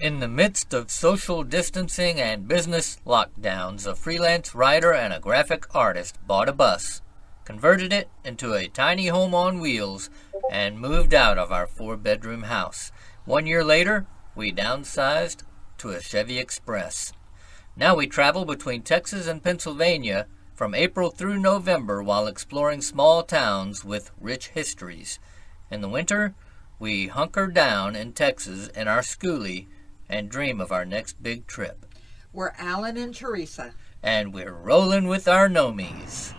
In the midst of social distancing and business lockdowns, a freelance writer and a graphic artist bought a bus, converted it into a tiny home on wheels, and moved out of our 4-bedroom house. 1 year later, we downsized to a Chevy Express. Now we travel between Texas and Pennsylvania from April through November while exploring small towns with rich histories. In the winter, we hunker down in Texas in our schoolie and dream of our next big trip. We're Alan and Teresa. And we're rolling with our gnomies.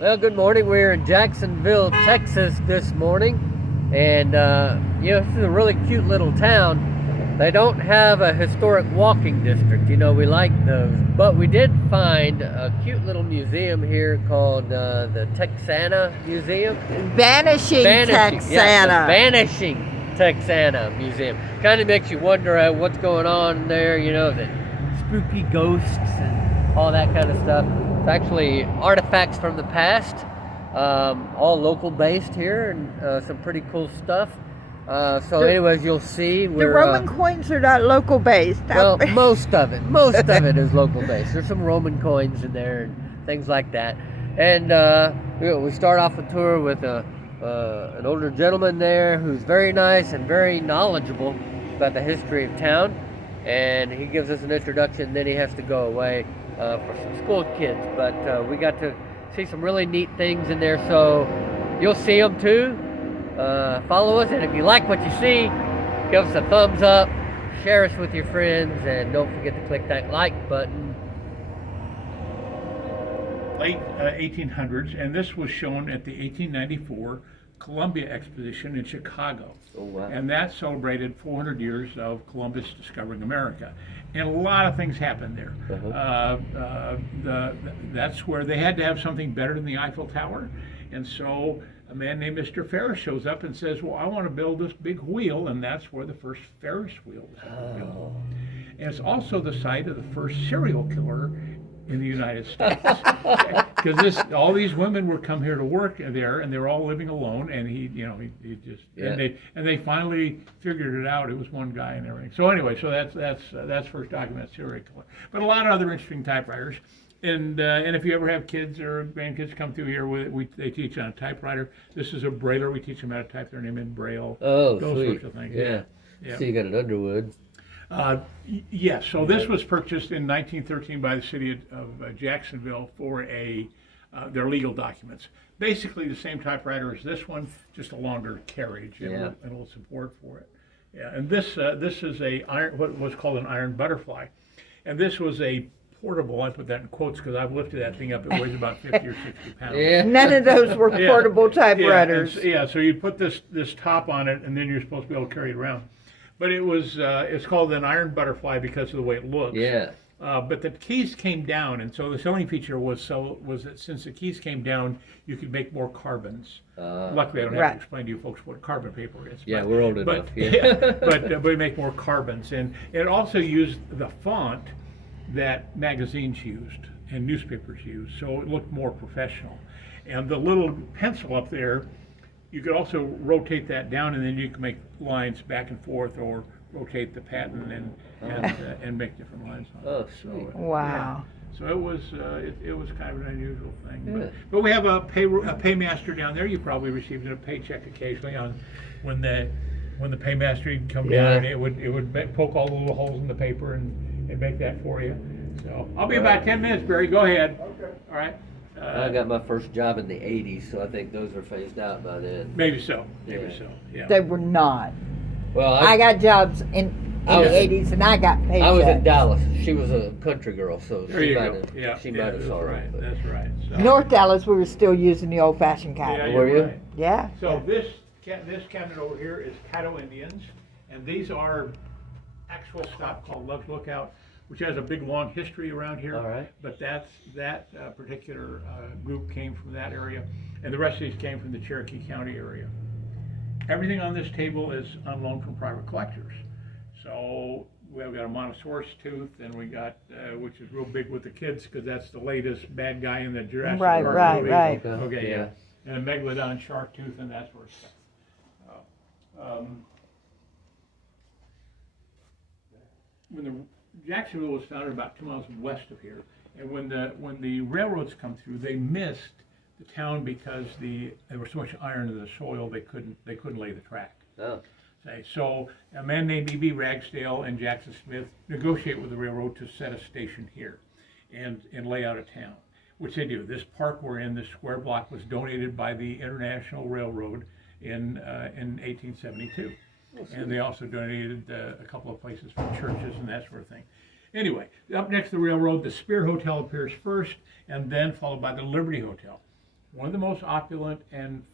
Well, good morning. We're in Jacksonville, Texas this morning. And, this is a really cute little town. They don't have a historic walking district. We like those. But we did find a cute little museum here called the Texana Museum. Vanishing Texana. Yeah, the Vanishing Texana Museum. Kind of makes you wonder what's going on there, the spooky ghosts and all that kind of stuff. It's actually artifacts from the past, all local based here, and some pretty cool stuff. Anyways, you'll see the Roman coins are not local based. Well, most of it is local based. There's some Roman coins in there and things like that. And we start off a tour with an older gentleman there who's very nice and very knowledgeable about the history of town. And he gives us an introduction, then he has to go away for some school kids. But we got to see some really neat things in there, so you'll see them too. Follow us, and if you like what you see, give us a thumbs up, share us with your friends, and don't forget to click that like button. Late 1800s, and this was shown at the 1894 Columbia Exposition in Chicago. Oh, wow. And that celebrated 400 years of Columbus discovering America. And a lot of things happened there. That's where they had to have something better than the Eiffel Tower. And so a man named Mr. Ferris shows up and says, well, I want to build this big wheel, and that's where the first Ferris wheel was built. And it's also the site of the first serial killer in the United States. Because all these women were come here to work there, and they were all living alone, and he just, and they finally figured it out. It was one guy and everything. So anyway, so that's first documented serial killer. But a lot of other interesting typewriters. And if you ever have kids or grandkids come through here, they teach on a typewriter. This is a Brailler. We teach them how to type their name in Braille. Oh, those sweet. sorts of things. Yeah. So you got an Underwood. Yes. So this was purchased in 1913 by the city of Jacksonville for their legal documents. Basically the same typewriter as this one, just a longer carriage and a little support for it. Yeah. And this is what was called an iron butterfly, and this was a portable, I put that in quotes because I've lifted that thing up. It weighs about 50 or 60 pounds. Yeah. None of those were portable typewriters. So you put this top on it, and then you're supposed to be able to carry it around. But it's called an iron butterfly because of the way it looks. Yeah. But the keys came down, and so the selling feature was that since the keys came down, you could make more carbons. Luckily, I don't have to explain to you folks what carbon paper is. Yeah, we're old enough. But we make more carbons, and it also used the font that magazines used and newspapers used, so it looked more professional. And the little pencil up there, you could also rotate that down, and then you can make lines back and forth, or rotate the pattern and make different lines on it. Oh, sweet. Wow. Yeah. So it was kind of an unusual thing. But we have a paymaster down there. You probably received a paycheck occasionally on when the paymaster would come down, and it would poke all the little holes in the paper and make that for you. So I'll be about 10 minutes, Barry. Go ahead. Okay. All right. I got my first job in the 80s, so I think those were phased out by then. Maybe so. Yeah. They were not. Well, I got jobs in the 80s, and I got paychecks. I was in Dallas. She was a country girl, so there she you might go. have saw right. it. That's right. So, North Dallas, we were still using the old-fashioned cabinet. yeah, Were you? right. Yeah. So this cabinet over here is Caddo Indians, and these are actual stop called Love's Lookout, which has a big long history around here. All right. But that particular group came from that area, and the rest of these came from the Cherokee County area. Everything on this table is on loan from private collectors. So we've got a Montosaurus tooth, and we got which is real big with the kids because that's the latest bad guy in the Jurassic Park movie. Right. Okay, yeah. And a megalodon shark tooth and that sort of stuff. when the Jacksonville was founded about 2 miles west of here, and when the railroads come through, they missed the town because there was so much iron in the soil they couldn't lay the track. Oh. So a man named E.B. Ragsdale and Jackson Smith negotiate with the railroad to set a station here and lay out a town, which they do. This park we're in, this square block, was donated by the International Railroad in 1872. And they also donated a couple of places for churches and that sort of thing. Anyway, up next to the railroad, the Spear Hotel appears first, and then followed by the Liberty Hotel, one of the most opulent and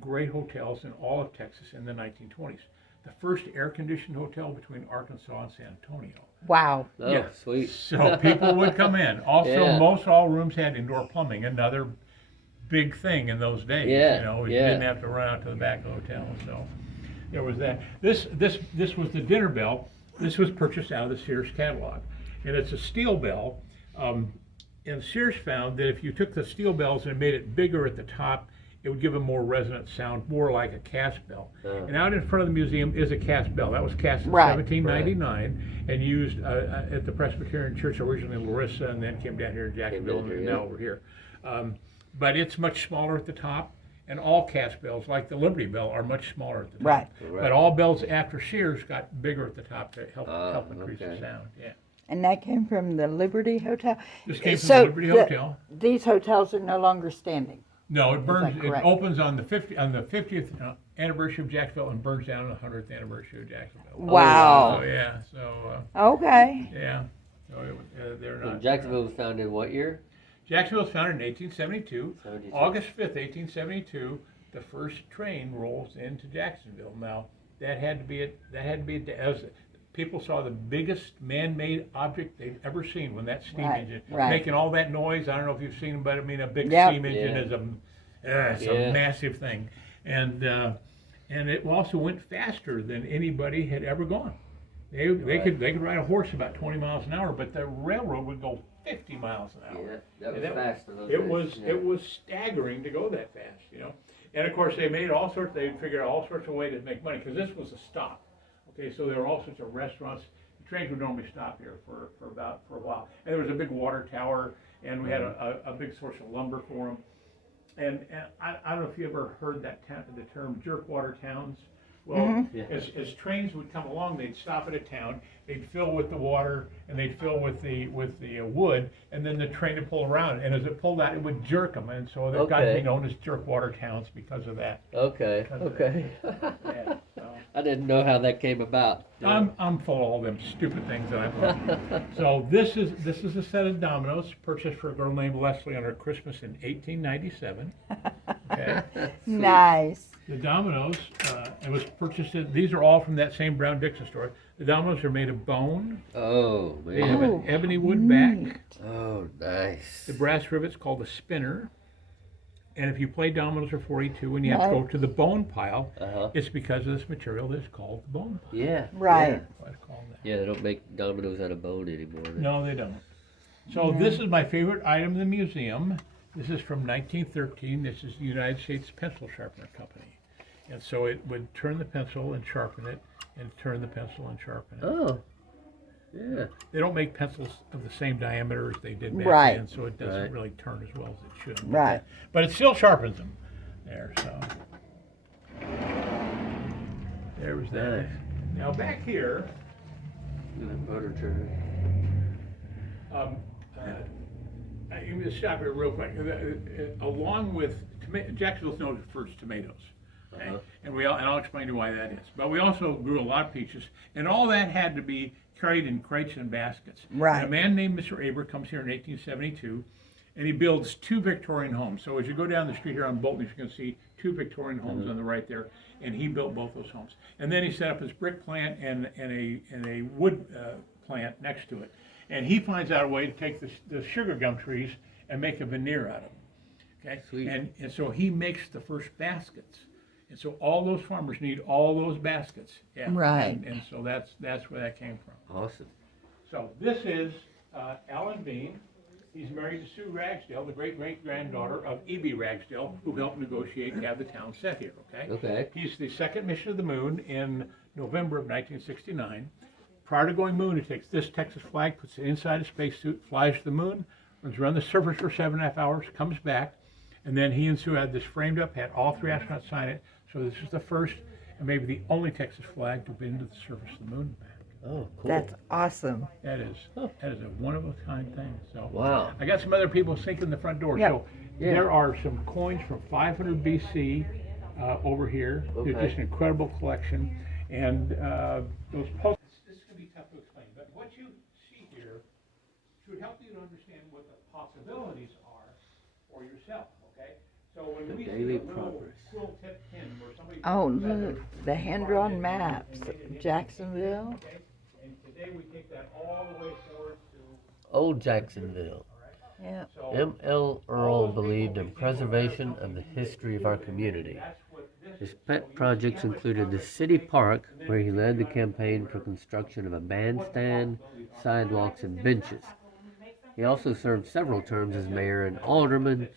great hotels in all of Texas in the 1920s. The first air-conditioned hotel between Arkansas and San Antonio. Wow. Oh, Yeah. sweet. So people would come in. Also, Yeah. most all rooms had indoor plumbing, another big thing in those days. Yeah, You know, you yeah. didn't have to run out to the back of the hotel. So there was that. This was the dinner bell. This was purchased out of the Sears catalog, and it's a steel bell. And Sears found that if you took the steel bells and made it bigger at the top, it would give a more resonant sound, more like a cast bell. And out in front of the museum is a cast bell. That was cast in Right. 1799 and used at the Presbyterian Church, originally in Larissa, and then came down here in Jacksonville, here, and yeah. now over here. But it's much smaller at the top, and all cast bells, like the Liberty Bell, are much smaller at the top. Right. But all bells after Sears got bigger at the top to help increase the okay. sound. Yeah. And that came from the Liberty Hotel? This came from So the Liberty Hotel. These hotels are no longer standing? No, it burns. that It correct? opens on the 50th anniversary of Jacksonville and burns down on the 100th anniversary of Jacksonville. Wow. So yeah, so Okay. yeah, so they're So not. Jacksonville was founded in what year? Jacksonville was founded in 1872. 72. August 5th, 1872, the first train rolls into Jacksonville. Now that had to be as people saw the biggest man-made object they'd ever seen when that steam Right, engine right. making all that noise. I don't know if you've seen them, but I mean a big Yep. steam engine Yeah. is it's Yeah. a massive thing, and it also went faster than anybody had ever gone. They could ride a horse about 20 miles an hour, but the railroad would go 50 miles an hour. Yeah, that was And fast for those It days, was yeah. it was staggering to go that fast, you know. And of course they made all sorts. They figured out all sorts of ways to make money because this was a stop. Okay, so there were all sorts of restaurants. The trains would normally stop here for a while. And there was a big water tower, and we had a big source of lumber for them. And I don't know if you ever heard the term jerkwater towns. Well, Yeah. as trains would come along, they'd stop at a town, they'd fill with the water, and they'd fill with the wood, and then the train would pull around. And as it pulled out, it would jerk them, and so they got to Okay. be known as jerkwater towns because of that. Okay, Because of okay. Yeah, so. I didn't know how that came about. I'm full of all them stupid things that I've learned. So this is a set of dominoes purchased for a girl named Leslie on her Christmas in 1897. Okay. Nice. The dominoes, it was purchased. These are all from that same Brown Dixon store. The dominoes are made of bone. Oh, They have man. an ebony wood back. Oh, nice. The brass rivet's called a spinner. And if you play dominoes for 42 and you have to go to the bone pile, Uh-huh. it's because of this material that's called the bone pile. Yeah. Right. That's why it's called that. Yeah, they don't make dominoes out of bone anymore. No, they don't. So this is my favorite item in the museum. This is from 1913. This is the United States Pencil Sharpener Company. And so it would turn the pencil and sharpen it, and turn the pencil and sharpen it. Oh, yeah. They don't make pencils of the same diameter as they did back Right. then, so it doesn't Right. really turn as well as it should. Right. But it still sharpens them. There, so. There was that. Nice. Now back here, Motor turner. I'm going to stop here real quick. Along with Jacksonville's known for its tomatoes, okay? Uh-huh. And I'll explain to you why that is. But we also grew a lot of peaches, and all that had to be carried in crates and baskets. Right. And a man named Mr. Aber comes here in 1872, and he builds 2 Victorian homes. So as you go down the street here on Bolton, you can see 2 Victorian homes on the right there, and he built both those homes. And then he set up his brick plant and a wood plant next to it. And he finds out a way to take the sugar gum trees and make a veneer out of them. Okay? Sweet. And so he makes the first baskets. And so all those farmers need all those baskets. Yeah. Right. And so that's where that came from. Awesome. So this is Alan Bean. He's married to Sue Ragsdale, the great-great-granddaughter of E.B. Ragsdale, who helped negotiate to have the town set here, okay? Okay. He's the second mission of the moon in November of 1969. prior to going moon, it takes this Texas flag, puts it inside a spacesuit, flies to the moon, runs around the surface for 7.5 hours, comes back, and then he and Sue had this framed up, had all 3 astronauts sign it. So this is the first and maybe the only Texas flag to have been to the surface of the moon and back. Oh, cool. That's awesome. That is a one-of-a-kind thing. So Wow. I got some other people sinking the front door. Yep. So Yeah. there are some coins from 500 BC over here. Okay. There's just an incredible collection. And those posts, this is going to be tough to explain, but what you see here should help you to understand what the possibilities are for yourself, okay? So when we see daily a little progress. quill tip pin where somebody... Oh, look, the hand-drawn maps. Jacksonville. Okay? And today we take that all the way forward to... Old Jacksonville. Yeah. So M.L. Earl believed in preservation of the history of our community. His pet projects included the city park, where he led the campaign for construction of a bandstand, sidewalks, and benches. He also served several terms as mayor and alderman.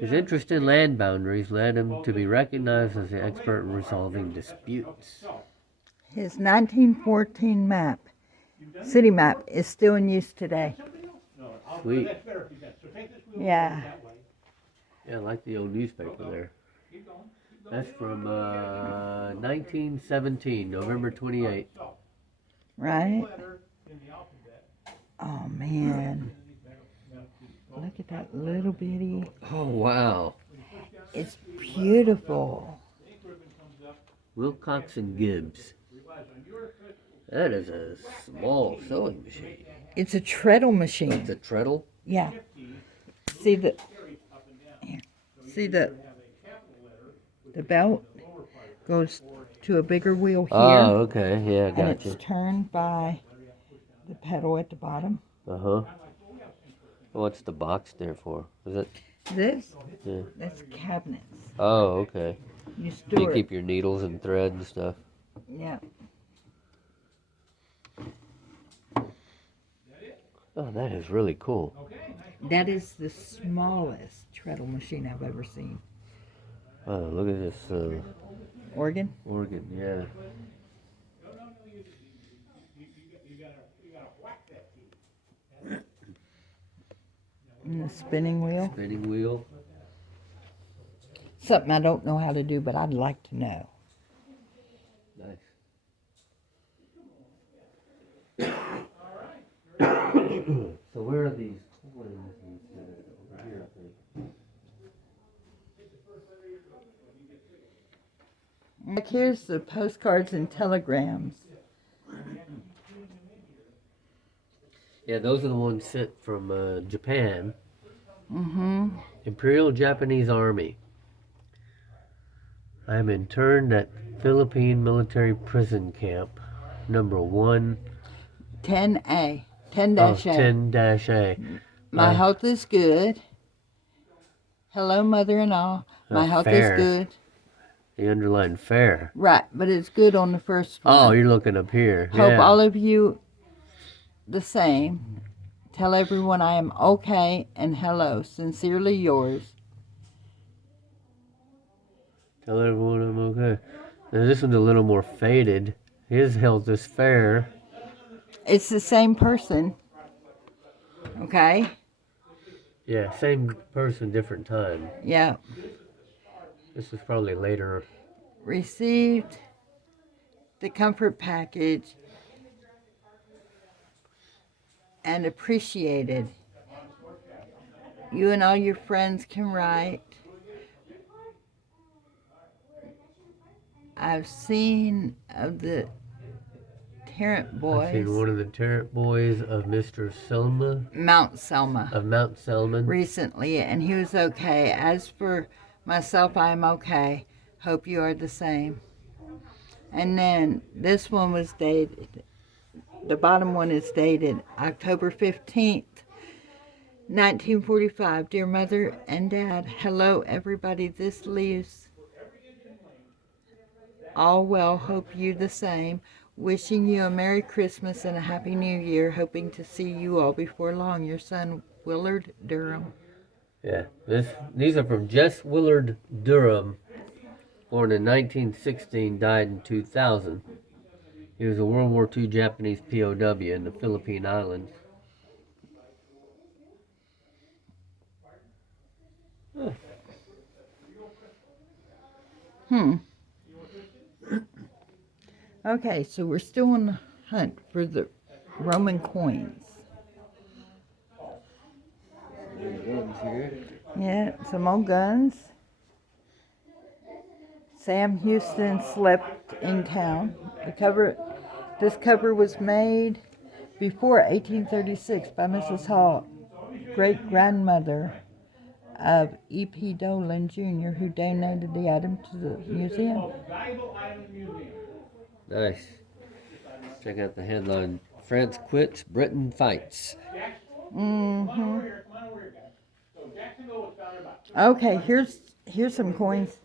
His interest in land boundaries led him to be recognized as an expert in resolving disputes. His 1914 map, city map, is still in use today. Sweet. Yeah. Yeah, I like the old newspaper there. That's from 1917, November 28th. Right? Oh, man. Look at that little bitty. Oh, wow. It's beautiful. Wilcox and Gibbs. That is a small sewing machine. It's a treadle machine. It's a treadle? Yeah. See the belt goes to a bigger wheel here. Oh, okay. Yeah, and gotcha. it's turned by the pedal at the bottom. Uh-huh. What's the box there for? Is it? This, Yeah. that's cabinets. Oh, okay. You You store it. keep your needles and thread and stuff. Yeah. Oh, that is really cool. That is the smallest treadle machine I've ever seen. Oh, look at this Organ? organ. Yeah. And the spinning wheel. Spinning wheel. Something I don't know how to do, but I'd like to know. Nice. So where are these coins? Over here, I think. Like here's the postcards and telegrams. Yeah, those are the ones sent from Japan. Mm-hmm. Imperial Japanese Army. I am interned at Philippine Military Prison Camp, number 1. 10A. Oh, 10-A. 10-A. My health is good. Hello, mother and all. My health fair. is good. The underlined fair. Right, but it's good on the first one. Oh, you're looking up here. Hope Yeah. all of you the same. Tell everyone I am okay and hello. Sincerely yours. Tell everyone I'm okay. Now, this one's a little more faded. His health is fair. It's the same person. Okay? Yeah, same person, different time. Yeah. This is probably later. Received the comfort package and appreciated. You and all your friends can write. I've seen of the Tarrant I've boys, seen one of the Tarrant boys of Mr. Selma, Mount Selma, of Mount Selman. recently, and he was okay. As for myself, I am okay. Hope you are the same. And then this one was dated, the bottom one is dated October 15th, 1945. Dear Mother and Dad, hello everybody. This leaves all well. Hope you the same. Wishing you a Merry Christmas and a Happy New Year. Hoping to see you all before long. Your son, Willard Durham. Yeah, these are from Jess Willard Durham, born in 1916, died in 2000. He was a World War II Japanese POW in the Philippine Islands. Okay, so we're still on the hunt for the Roman coins. Guns here. Yeah, some old guns. Sam Houston slept in town. This cover was made before 1836 by Mrs. Hall, great-grandmother of E.P. Dolan Jr., who donated the item to the museum. Nice. Check out the headline. France quits, Britain fights. Okay, here's some coins.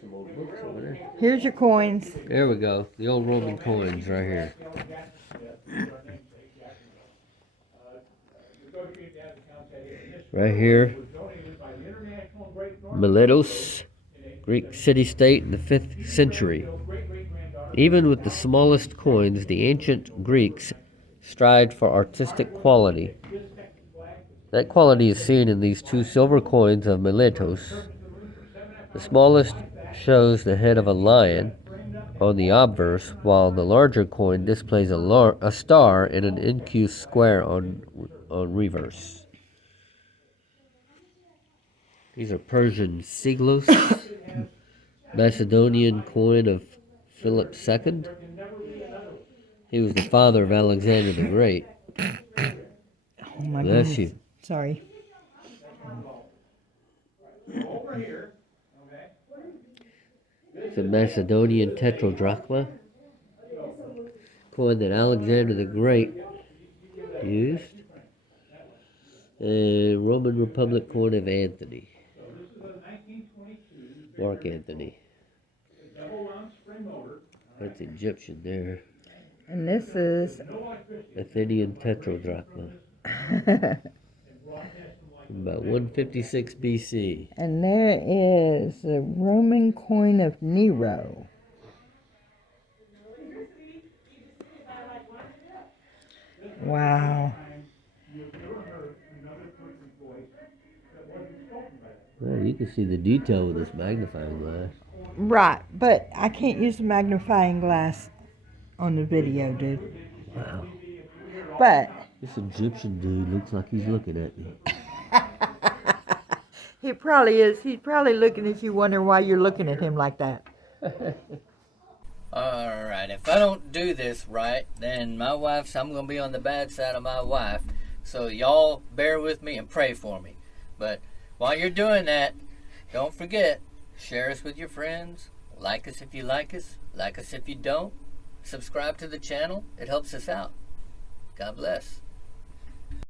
Some old books over there. Here's your coins. There we go. The old Roman coins right here. Right here. Miletus, Greek city-state in the 5th century. Even with the smallest coins, the ancient Greeks strived for artistic quality. That quality is seen in these 2 silver coins of Miletus. The smallest shows the head of a lion on the obverse, while the larger coin displays a star in an incused square on reverse. These are Persian siglos, Macedonian coin of Philip II. He was the father of Alexander the Great. Oh my Bless goodness. you. Sorry. It's a Macedonian tetradrachma, coin that Alexander the Great used. A Roman Republic coin of Anthony. Mark Antony. That's Egyptian there. And this is Athenian tetradrachma. About 156 BC. and there is a Roman coin of Nero. Wow. Well, you can see the detail with this magnifying glass. Right, but I can't use the magnifying glass on the video, dude. Wow. But This Egyptian dude looks like he's looking at you. he probably is. He's probably looking at you, wondering why you're looking at him like that. Alright, if I don't do this right, then I'm going to be on the bad side of my wife. So y'all bear with me and pray for me. But while you're doing that, don't forget, share us with your friends. Like us if you like us if you don't. Subscribe to the channel. It helps us out. God bless.